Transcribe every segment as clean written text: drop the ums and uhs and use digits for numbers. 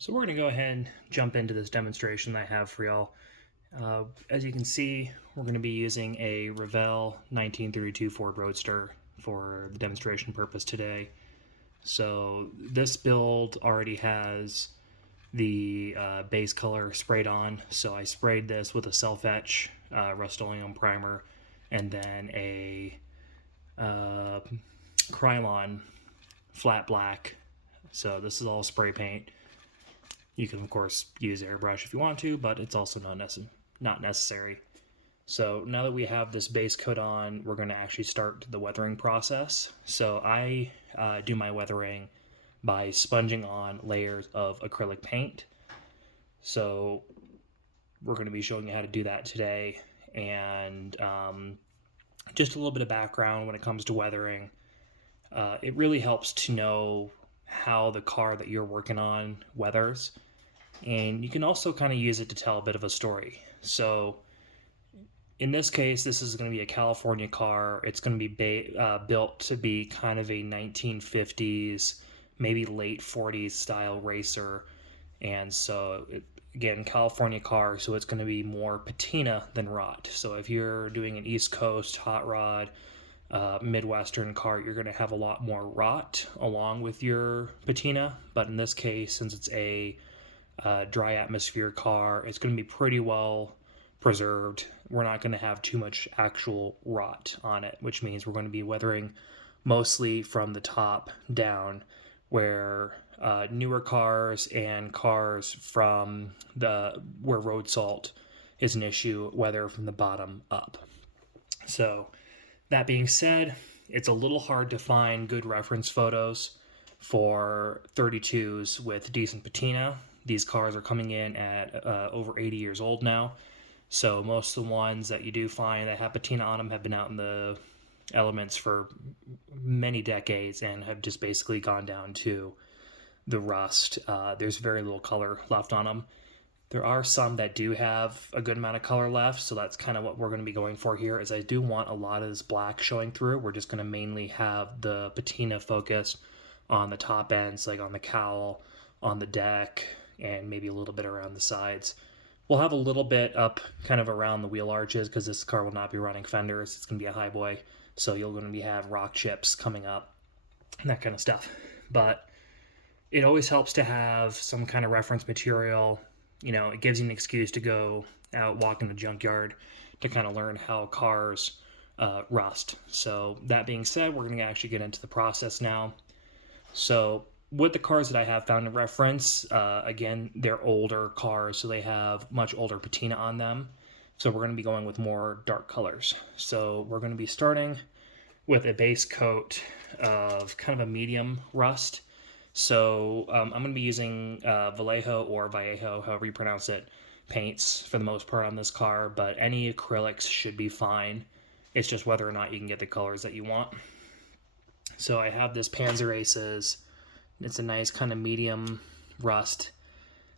So we're going to go ahead and jump into this demonstration that I have for y'all. As you can see, we're going to be using a Revell 1932 Ford Roadster for the demonstration purpose today. So this build already has the base color sprayed on. So I sprayed this with a self-etch Rust-Oleum primer and then a Krylon flat black. So this is all spray paint. You can, of course, use airbrush if you want to, but it's also not necessary. So now that we have this base coat on, we're going to actually start the weathering process. So I do my weathering by sponging on layers of acrylic paint. So we're going to be showing you how to do that today. And just a little bit of background when it comes to weathering. It really helps to know how the car that you're working on weathers, and you can also kind of use it to tell a bit of a story. So in this case, this is going to be a California car. It's going to be built to be kind of a 1950s, maybe late 40s style racer. And so again, California car, so it's going to be more patina than rot. So if you're doing an East Coast hot rod Midwestern car, you're going to have a lot more rot along with your patina. But in this case, since it's a dry atmosphere car, it's going to be pretty well preserved. We're not going to have too much actual rot on it, which means we're going to be weathering mostly from the top down, where newer cars and cars from where road salt is an issue, weather from the bottom up. So that being said, it's a little hard to find good reference photos for 32s with decent patina. These cars are coming in at over 80 years old now. So most of the ones that you do find that have patina on them have been out in the elements for many decades and have just basically gone down to the rust. There's very little color left on them. There are some that do have a good amount of color left, so that's kind of what we're going to be going for here, is I do want a lot of this black showing through. We're just going to mainly have the patina focused on the top ends, like on the cowl, on the deck, and maybe a little bit around the sides. We'll have a little bit up kind of around the wheel arches because this car will not be running fenders. It's going to be a highboy, so you're going to have rock chips coming up and that kind of stuff. But it always helps to have some kind of reference material. You know, it gives you an excuse to go out, walk in the junkyard to kind of learn how cars rust. So that being said, we're going to actually get into the process now. So with the cars that I have found in reference, again, they're older cars, so they have much older patina on them. So we're going to be going with more dark colors. So we're going to be starting with a base coat of kind of a medium rust. So I'm going to be using Vallejo or Vallejo, however you pronounce it, paints for the most part on this car, but any acrylics should be fine. It's just whether or not you can get the colors that you want. So I have this Panzer Aces. It's a nice kind of medium rust.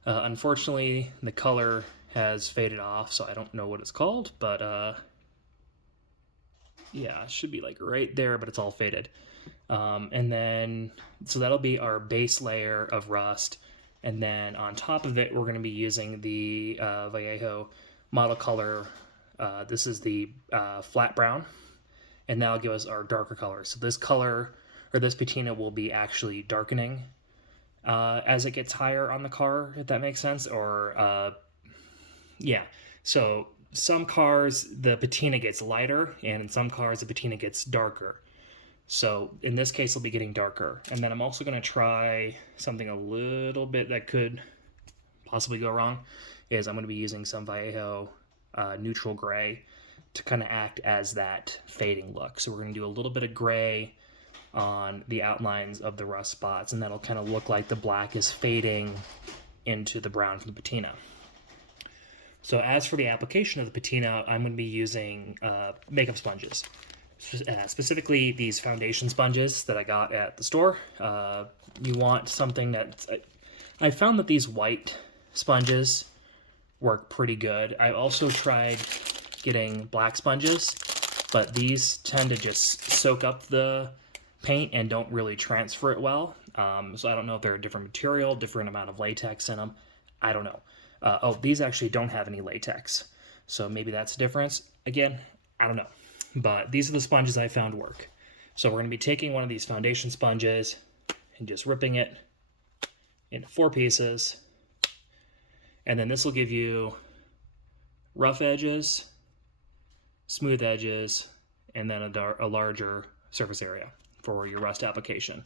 Unfortunately, the color has faded off, so I don't know what it's called, but yeah, it should be like right there, but it's all faded. And then, so that'll be our base layer of rust. And then on top of it, we're going to be using the Vallejo model color. This is the flat brown, and that'll give us our darker color. So this color, or this patina, will be actually darkening as it gets higher on the car, if that makes sense. Or, yeah. So some cars, the patina gets lighter, and in some cars, the patina gets darker. So in this case, it'll be getting darker. And then I'm also going to try something a little bit that could possibly go wrong, is I'm going to be using some Vallejo neutral gray to kind of act as that fading look. So we're going to do a little bit of gray on the outlines of the rust spots, and that'll kind of look like the black is fading into the brown from the patina. So as for the application of the patina, I'm going to be using makeup sponges. Specifically these foundation sponges that I got at the store. You want something that I found that these white sponges work pretty good. I also tried getting black sponges, but these tend to just soak up the paint and don't really transfer it well. So I don't know if they're a different material, different amount of latex in them. I don't know. Oh, these actually don't have any latex. So maybe that's the difference. Again, I don't know. But these are the sponges I found work. So we're going to be taking one of these foundation sponges and just ripping it into 4 pieces. And then this will give you rough edges, smooth edges, and then a larger surface area for your rust application.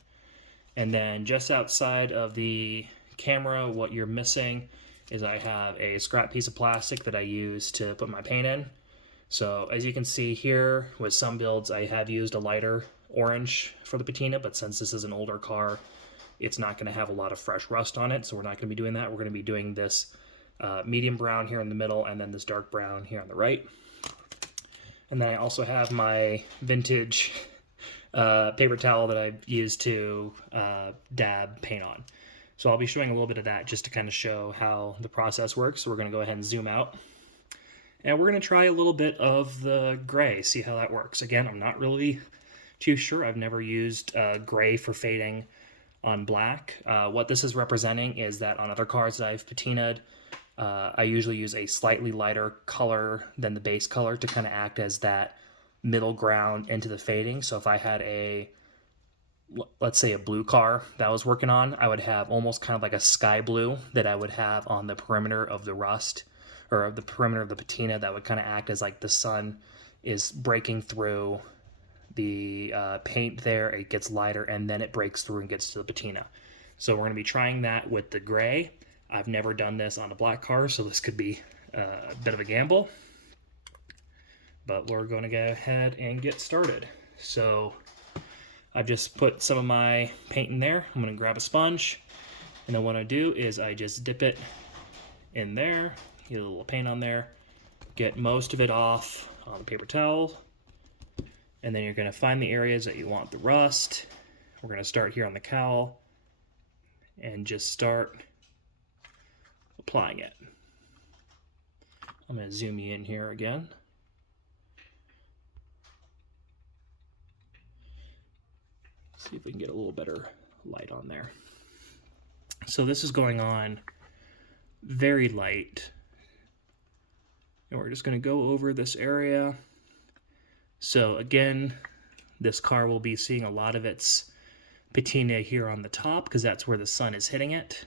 And then just outside of the camera, what you're missing is I have a scrap piece of plastic that I use to put my paint in. So as you can see here, with some builds I have used a lighter orange for the patina, but since this is an older car, it's not going to have a lot of fresh rust on it, so we're not going to be doing that. We're going to be doing this medium brown here in the middle, and then this dark brown here on the right. And then I also have my vintage paper towel that I've used to dab paint on. So I'll be showing a little bit of that just to kind of show how the process works. So we're going to go ahead and zoom out. And we're going to try a little bit of the gray, see how that works. Again, I'm not really too sure. I've never used gray for fading on black. What this is representing is that on other cars that I've patinaed, I usually use a slightly lighter color than the base color to kind of act as that middle ground into the fading. So if I had let's say a blue car that I was working on, I would have almost kind of like a sky blue that I would have on the perimeter of the rust, or of the perimeter of the patina, that would kind of act as like the sun is breaking through the paint there. It gets lighter and then it breaks through and gets to the patina. So we're going to be trying that with the gray. I've never done this on a black car, so this could be a bit of a gamble. But we're going to go ahead and get started. So I've just put some of my paint in there. I'm going to grab a sponge, and then what I do is I just dip it in there, get a little paint on there, get most of it off on the paper towel, and then you're going to find the areas that you want the rust. We're going to start here on the cowl and just start applying it. I'm going to zoom you in here again. See if we can get a little better light on there. So this is going on very light. And we're just going to go over this area. So again, this car will be seeing a lot of its patina here on the top because that's where the sun is hitting it.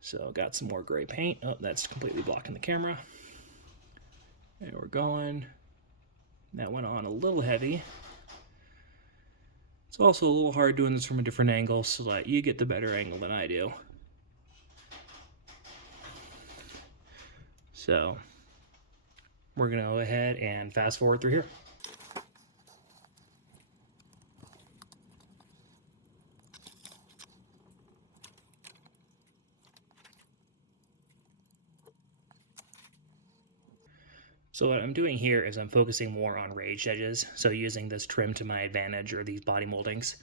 So got some more gray paint. Oh, that's completely blocking the camera. And we're going. That went on a little heavy. It's also a little hard doing this from a different angle so that you get the better angle than I do. So we're going to go ahead and fast forward through here. So what I'm doing here is I'm focusing more on raised edges, so using this trim to my advantage, or these body moldings,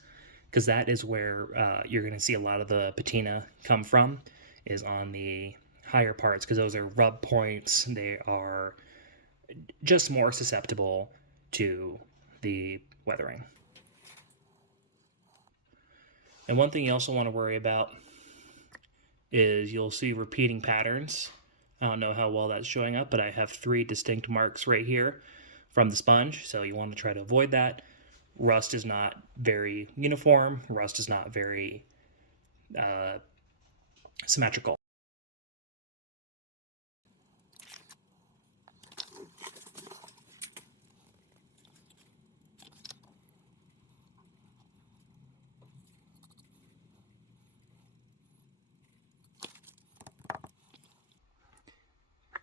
because that is where you're going to see a lot of the patina come from, is on the higher parts, because those are rub points. They are just more susceptible to the weathering. And one thing you also want to worry about is you'll see repeating patterns. I don't know how well that's showing up, but I have 3 distinct marks right here from the sponge, so you want to try to avoid that. Rust is not very uniform. Rust is not very symmetrical.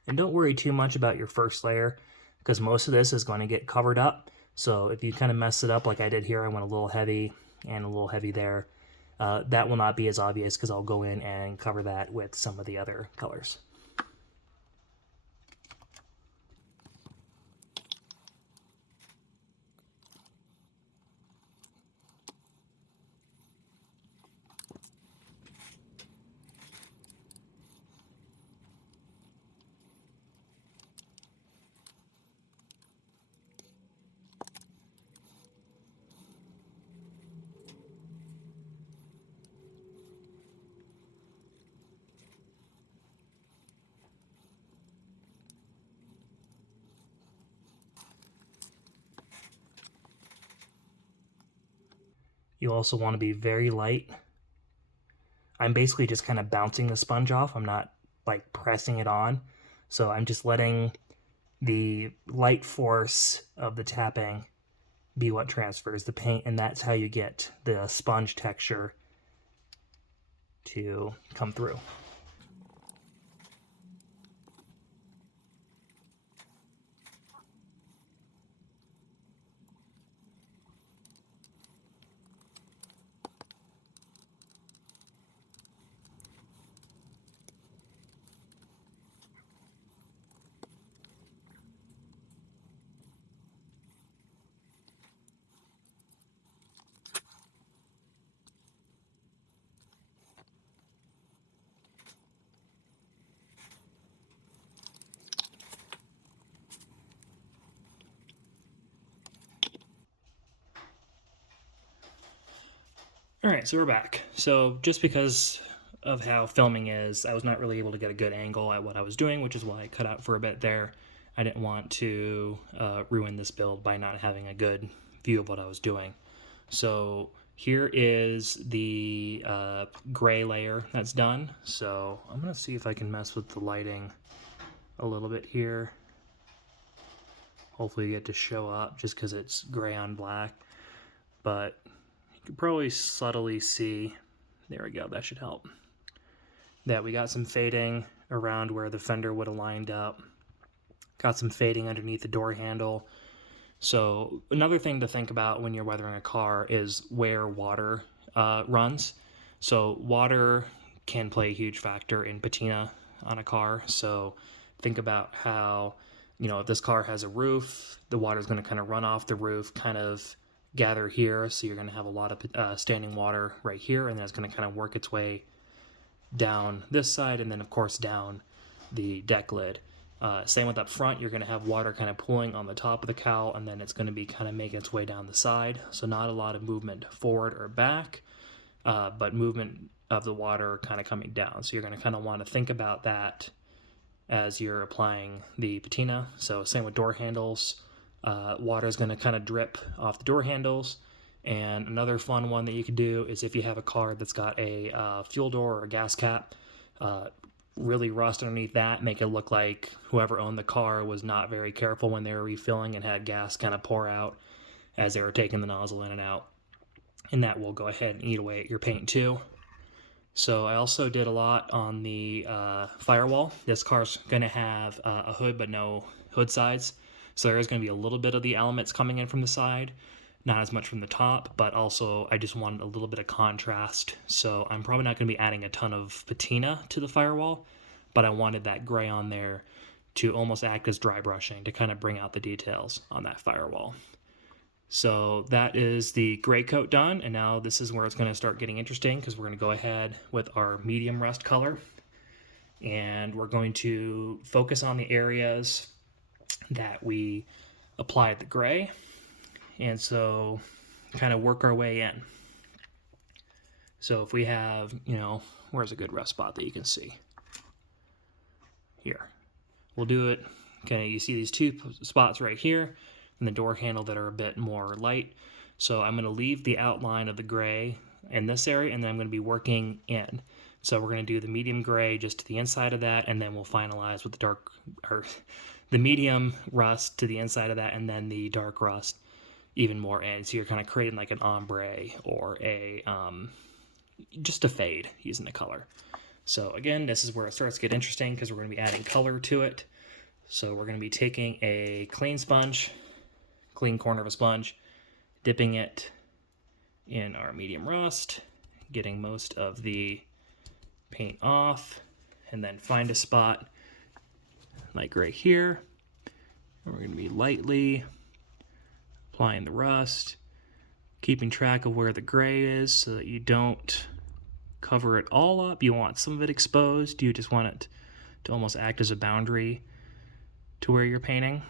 And don't worry too much about your first layer, because most of this is going to get covered up. So if you kind of mess it up like I did here, I went a little heavy and a little heavy there, that will not be as obvious because I'll go in and cover that with some of the other colors. You also want to be very light. I'm basically just kind of bouncing the sponge off. I'm not like pressing it on. So I'm just letting the light force of the tapping be what transfers the paint, and that's how you get the sponge texture to come through. Alright, so we're back. So just because of how filming is, I was not really able to get a good angle at what I was doing, which is why I cut out for a bit there. I didn't want to ruin this build by not having a good view of what I was doing. So here is the gray layer that's done. So I'm going to see if I can mess with the lighting a little bit here. Hopefully you get to show up just because it's gray on black. But you can probably subtly see, there we go, that should help, that we got some fading around where the fender would have lined up. Got some fading underneath the door handle. So another thing to think about when you're weathering a car is where water runs. So water can play a huge factor in patina on a car. So think about how, you know, if this car has a roof, the water is going to kind of run off the roof, kind of gather here. So you're going to have a lot of standing water right here, and then it's going to kind of work its way down this side, and then of course down the deck lid. Same with up front, you're going to have water kind of pooling on the top of the cowl, and then it's going to be kind of making its way down the side. So not a lot of movement forward or back, but movement of the water kind of coming down. So you're going to kind of want to think about that as you're applying the patina. So same with door handles. Water is going to kind of drip off the door handles. And another fun one that you could do is if you have a car that's got a fuel door or a gas cap, really rust underneath that, make it look like whoever owned the car was not very careful when they were refilling and had gas kind of pour out as they were taking the nozzle in and out. And that will go ahead and eat away at your paint too. So I also did a lot on the firewall. This car's going to have a hood but no hood sides. So there is going to be a little bit of the elements coming in from the side, not as much from the top, but also I just wanted a little bit of contrast. So I'm probably not going to be adding a ton of patina to the firewall, but I wanted that gray on there to almost act as dry brushing to kind of bring out the details on that firewall. So that is the gray coat done, and now this is where it's going to start getting interesting because we're going to go ahead with our medium rust color, and we're going to focus on the areas that we applied the gray, and so kind of work our way in. So if we have, you know, where's a good rust spot that you can see? Here. We'll do it, okay, you see these two spots right here, and the door handle that are a bit more light. So I'm going to leave the outline of the gray in this area, and then I'm going to be working in. So we're going to do the medium gray just to the inside of that, and then we'll finalize with the dark, or the medium rust to the inside of that, and then the dark rust even more in. So you're kind of creating like an ombre or a just a fade using the color. So again, this is where it starts to get interesting because we're going to be adding color to it. So we're going to be taking a clean sponge, clean corner of a sponge, dipping it in our medium rust, getting most of the paint off, and then find a spot like right here. And we're going to be lightly applying the rust, keeping track of where the gray is so that you don't cover it all up. You want some of it exposed. You just want it to almost act as a boundary to where you're painting.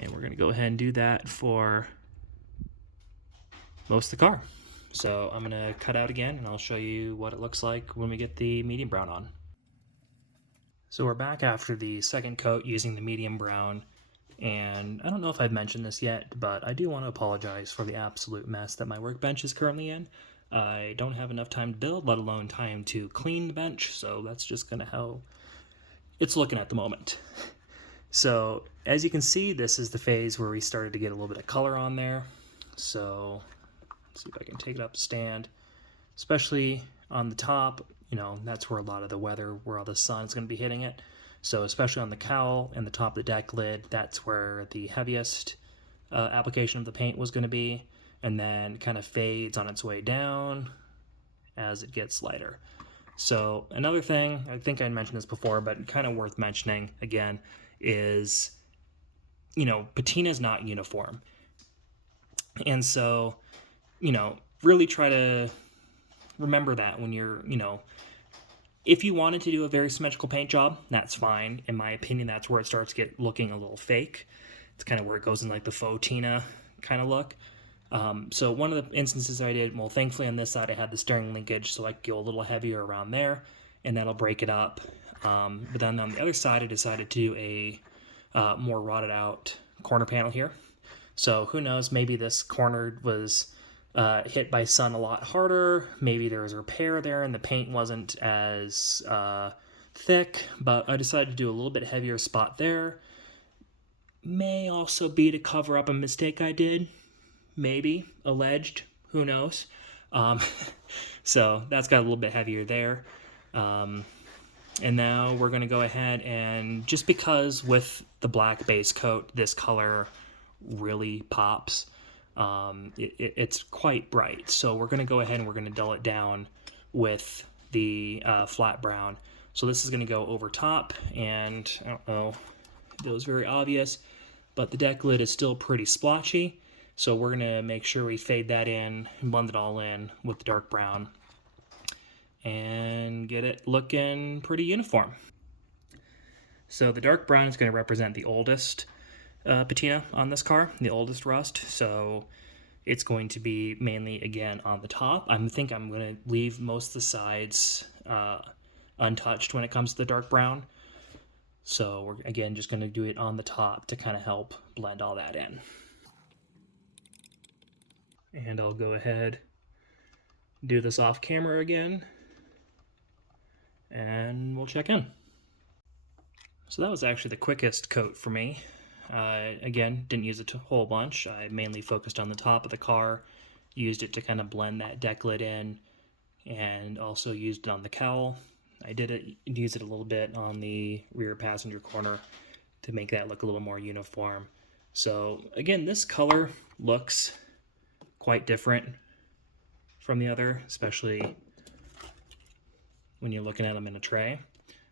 And we're going to go ahead and do that for most of the car. So I'm going to cut out again, and I'll show you what it looks like when we get the medium brown on. So we're back after the second coat using the medium brown And I don't know if I've mentioned this yet, but I do want to apologize for the absolute mess that my workbench is currently in. I don't have enough time to build, let alone time to clean the bench, so that's just kind of how it's looking at the moment. So as you can see, this is the phase where we started to get a little bit of color on there. So let's see if I can take it up to stand, especially on the top. You know, that's where a lot of the weather, where all the sun is going to be hitting it. So especially on the cowl and the top of the deck lid, that's where the heaviest application of the paint was going to be, and then kind of fades on its way down as it gets lighter. So another thing, I think I mentioned this before, but kind of worth mentioning again, is, you know, patina is not uniform. And so, you know, really try to remember that when you're, you know, if you wanted to do a very symmetrical paint job, that's fine. In my opinion, that's where it starts to get looking a little fake. It's kind of where it goes in like the faux tina kind of look. So one of the instances I did, well, thankfully on this side I had the steering linkage, so I could go a little heavier around there, and that'll break it up. But then on the other side, I decided to do a more rotted out corner panel here. So who knows, maybe this corner was hit by sun a lot harder. Maybe there was a repair there and the paint wasn't as thick, but I decided to do a little bit heavier spot there. May also be to cover up a mistake I did. Maybe. Alleged. Who knows? So that's got a little bit heavier there. And now we're going to go ahead and, just because with the black base coat, this color really pops. It's quite bright. So we're going to go ahead and we're going to dull it down with the flat brown. So this is going to go over top, and I don't know if it was very obvious, but the deck lid is still pretty splotchy. So we're going to make sure we fade that in and blend it all in with the dark brown and get it looking pretty uniform. So the dark brown is going to represent the oldest patina on this car, the oldest rust. So it's going to be mainly, again, on the top. I think I'm going to leave most of the sides untouched when it comes to the dark brown. So we're, again, just going to do it on the top to kind of help blend all that in. And I'll go ahead, do this off camera again, and we'll check in. So that was actually the quickest coat for me. Again, didn't use a whole bunch. I mainly focused on the top of the car, used it to kind of blend that deck lid in, and also used it on the cowl. I did use it a little bit on the rear passenger corner to make that look a little more uniform. So again, this color looks quite different from the other, especially when you're looking at them in a tray.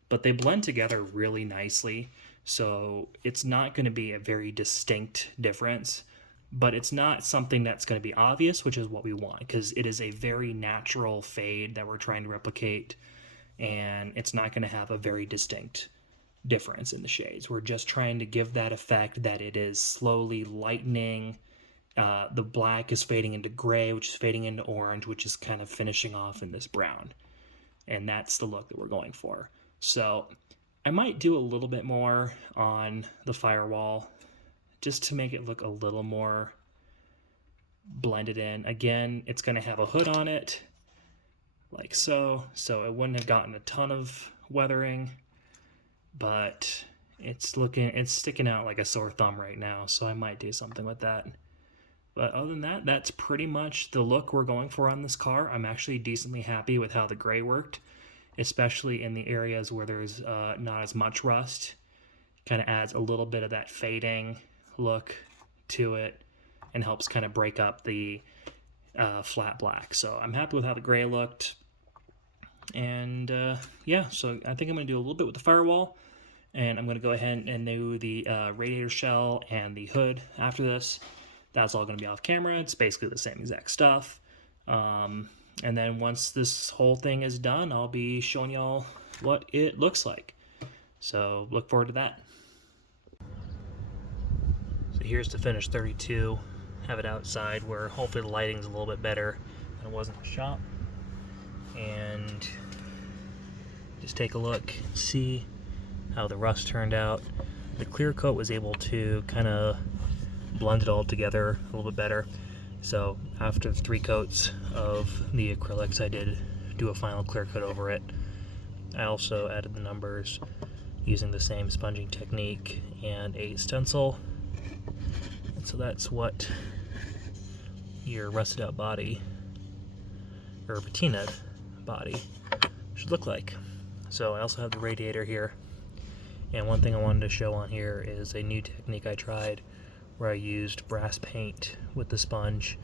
But they blend together really nicely, so it's not going to be a very distinct difference, but it's not something that's going to be obvious, which is what we want, because it is a very natural fade that we're trying to replicate, and it's not going to have a very distinct difference in the shades. We're just trying to give that effect that it is slowly lightening. The black is fading into gray, which is fading into orange, which is kind of finishing off in this brown. And that's the look that we're going for. So I might do a little bit more on the firewall just to make it look a little more blended in. Again, it's going to have a hood on it, like so. So it wouldn't have gotten a ton of weathering, but it's sticking out like a sore thumb right now. So I might do something with that. But other than that, that's pretty much the look we're going for on this car. I'm actually decently happy with how the gray worked, especially in the areas where there's not as much rust. Kind of adds a little bit of that fading look to it and helps kind of break up the flat black. So I'm happy with how the gray looked. And yeah, so I think I'm going to do a little bit with the firewall. And I'm going to go ahead and do the radiator shell and the hood after this. That's all going to be off camera. It's basically the same exact stuff. And then once this whole thing is done, I'll be showing y'all what it looks like. So look forward to that. So here's the finished 32. Have it outside where hopefully the lighting's a little bit better than it was in the shop. And just take a look, see how the rust turned out. The clear coat was able to kind of blend it all together a little bit better. So after 3 coats of the acrylics, I did do a final clear coat over it. I also added the numbers using the same sponging technique and a stencil. And so that's what your rusted out body, or patina body, should look like. So I also have the radiator here. And one thing I wanted to show on here is a new technique I tried where I used brass paint with the sponge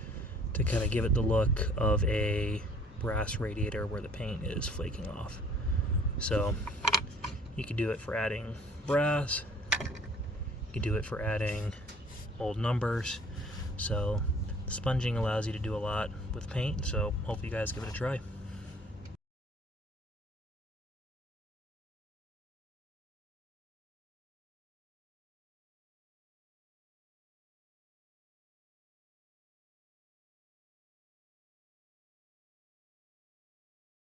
to kind of give it the look of a brass radiator where the paint is flaking off. So you could do it for adding brass, you could do it for adding old numbers. So the sponging allows you to do a lot with paint, so hope you guys give it a try.